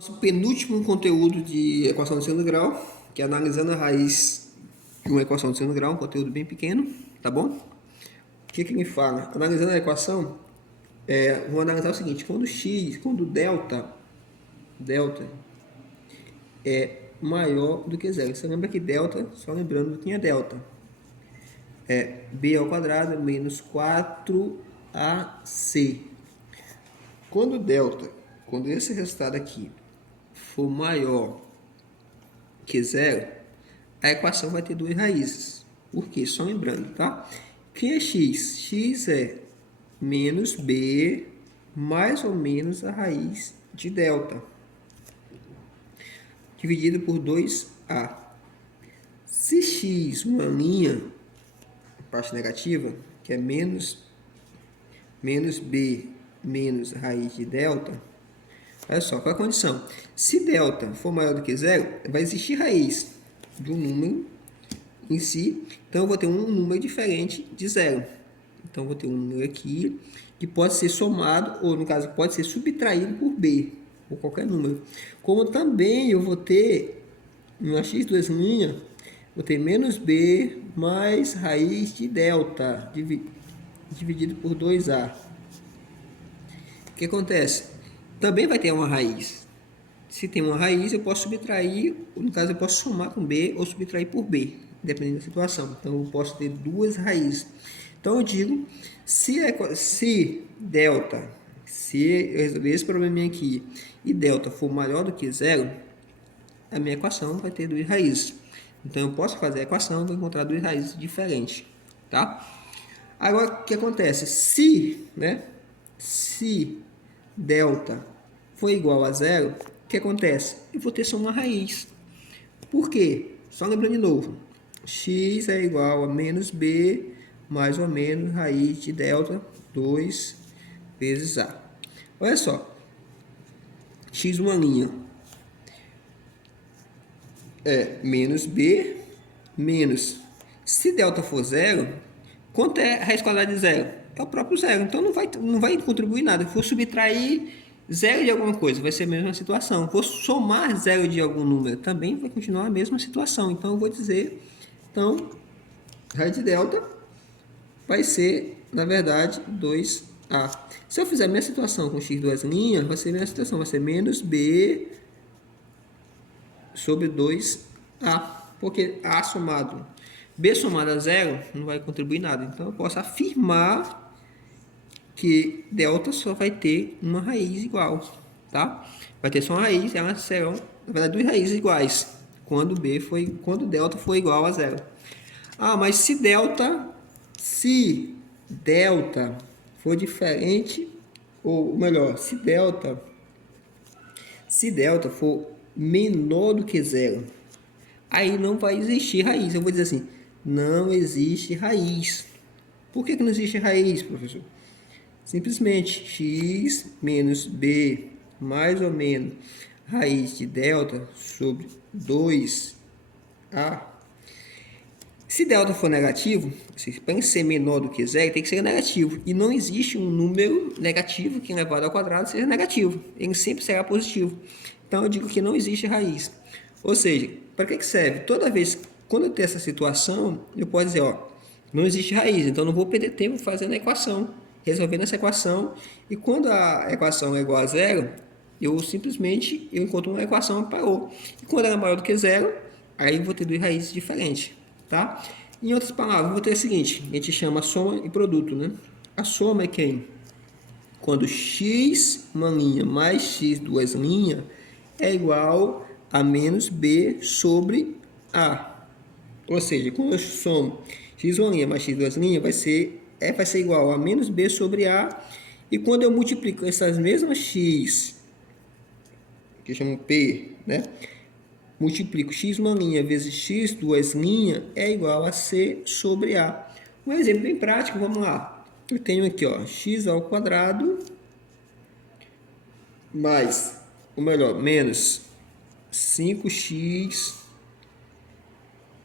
Nosso penúltimo conteúdo de equação de segundo grau, que é analisando a raiz de uma equação de segundo grau, um conteúdo bem pequeno, tá bom? O que ele fala? Analisando a equação, vou analisar o seguinte: quando delta é maior do que zero. Você lembra que delta, só lembrando que é delta, é b ao quadrado menos 4ac. Quando esse resultado aqui for maior que zero, a equação vai ter duas raízes. Por quê? Só lembrando, tá? O que é x? X é menos b mais ou menos a raiz de delta, dividido por 2a. Se x, uma linha, parte negativa, que é menos b menos a raiz de delta, olha só, qual é a condição? Se delta for maior do que zero, vai existir raiz de um número em si, então eu vou ter um número diferente de zero. Então eu vou ter um número aqui que pode ser somado, ou no caso pode ser subtraído por b, ou qualquer número. Como também eu vou ter, uma x duas linhas, vou ter menos b mais raiz de delta, dividido por 2a. O que acontece? Também vai ter uma raiz. Se tem uma raiz, eu posso subtrair, no caso eu posso somar com b ou subtrair por b, dependendo da situação. Então eu posso ter duas raízes. Então eu digo, se eu resolver esse probleminha aqui e delta for maior do que zero, a minha equação vai ter duas raízes. Então eu posso fazer a equação e vou encontrar duas raízes diferentes, tá? Agora o que acontece? Se delta for igual a zero, o que acontece? Eu vou ter só uma raiz. Por quê? Só lembrando de novo. X é igual a menos b mais ou menos raiz de delta 2 vezes a. Olha só. X uma linha é menos b menos. Se delta for zero, quanto é a raiz quadrada de zero? É o próprio zero. Então não vai contribuir nada. Se for subtrair zero de alguma coisa, vai ser a mesma situação. Vou somar zero de algum número, também vai continuar a mesma situação. Então eu vou dizer, então, raiz de delta vai ser, na verdade, 2a. Se eu fizer a minha situação com x duas linhas, vai ser a minha situação, vai ser menos b sobre 2a. Porque a somado, b somado a zero não vai contribuir nada. Então eu posso afirmar que delta só vai ter uma raiz igual, tá? Vai ter só uma raiz, elas serão, na verdade, duas raízes iguais, quando delta for igual a zero. Ah, mas se delta for diferente, ou melhor, se delta for menor do que zero, aí não vai existir raiz. Eu vou dizer assim, não existe raiz. Por que não existe raiz, professor? Simplesmente x menos b mais ou menos raiz de delta sobre 2a. Se delta for negativo, para ser menor do que zero, tem que ser negativo. E não existe um número negativo que elevado ao quadrado seja negativo. Ele sempre será positivo. Então eu digo que não existe raiz. Ou seja, para que serve? Toda vez, quando eu tenho essa situação, eu posso dizer, ó, não existe raiz, então não vou perder tempo fazendo a equação, resolvendo essa equação. E quando a equação é igual a zero, eu simplesmente encontro uma equação e parou. E quando ela é maior do que zero, aí eu vou ter duas raízes diferentes, tá? Em outras palavras, eu vou ter o seguinte, a gente chama soma e produto, né? A soma é quem? Quando x uma linha mais x duas linhas é igual a menos b sobre a. Ou seja, quando eu somo x uma linha mais x duas linhas, vai ser igual a menos b sobre a. E quando eu multiplico essas mesmas x, que eu chamo p, né? Multiplico x uma linha vezes x duas linhas é igual a c sobre a. Um exemplo bem prático, vamos lá. Eu tenho aqui, ó, x ao quadrado mais, ou melhor, menos 5x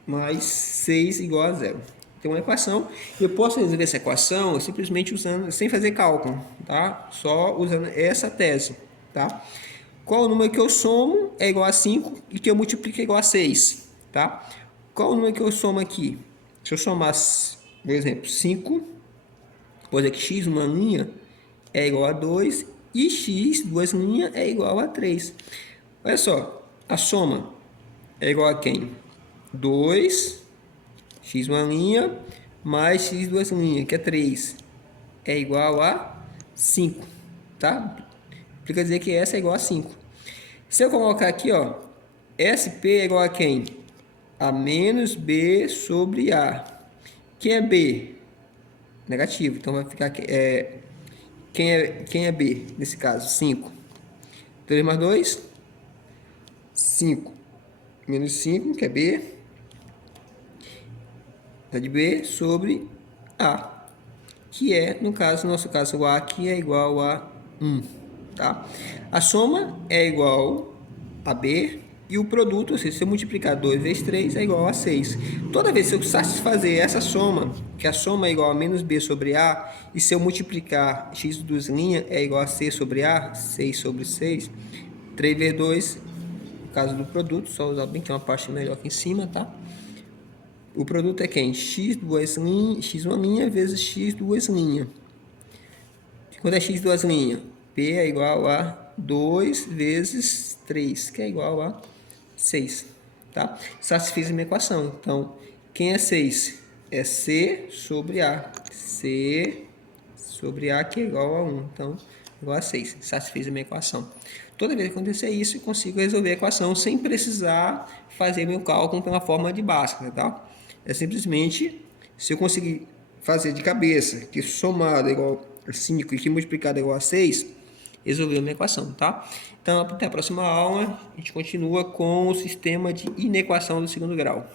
mais 6 igual a zero. Tem uma equação. Eu posso resolver essa equação simplesmente usando, sem fazer cálculo, tá? Só usando essa tese, tá? Qual o número que eu somo é igual a 5 e que eu multiplico é igual a 6, tá? Qual o número que eu somo aqui? Se eu somar, por exemplo, 5, vou dizer que x, uma linha, é igual a 2 e x, duas linhas, é igual a 3. Olha só, a soma é igual a quem? 2, x uma linha, mais x duas linhas, que é 3, é igual a 5, tá? Quer dizer que essa é igual a 5. Se eu colocar aqui, ó, SP é igual a quem? A menos B sobre A. Quem é B? Negativo. Então vai ficar quem é B nesse caso? 5. 3 mais 2? 5. Menos 5, que é B. É de B sobre A. Que é, no nosso caso, o A aqui é igual a 1. Tá? A soma é igual a B e o produto, ou seja, se eu multiplicar 2 vezes 3 é igual a 6. Toda vez que eu satisfazer essa soma, que a soma é igual a menos B sobre A, e se eu multiplicar x de duas linhas é igual a C sobre A, 6 sobre 6, 3 vezes 2, no caso do produto, só usar bem que tem uma parte melhor aqui em cima, tá? O produto é quem? X duas linhas, x uma linha vezes x duas linhas. Quando é x duas linhas? P é igual a 2 vezes 3, que é igual a 6. Tá? Satisfiz a minha equação. Então, quem é 6? É C sobre A. C sobre A, que é igual a 1. Então, igual a 6. Satisfiz a minha equação. Toda vez que acontecer isso, eu consigo resolver a equação sem precisar fazer meu cálculo pela forma de Bhaskara. Tá? É simplesmente, se eu conseguir fazer de cabeça que somado é igual a 5 e que multiplicado é igual a 6, resolveu a minha equação, tá? Então, até a próxima aula, a gente continua com o sistema de inequação do segundo grau.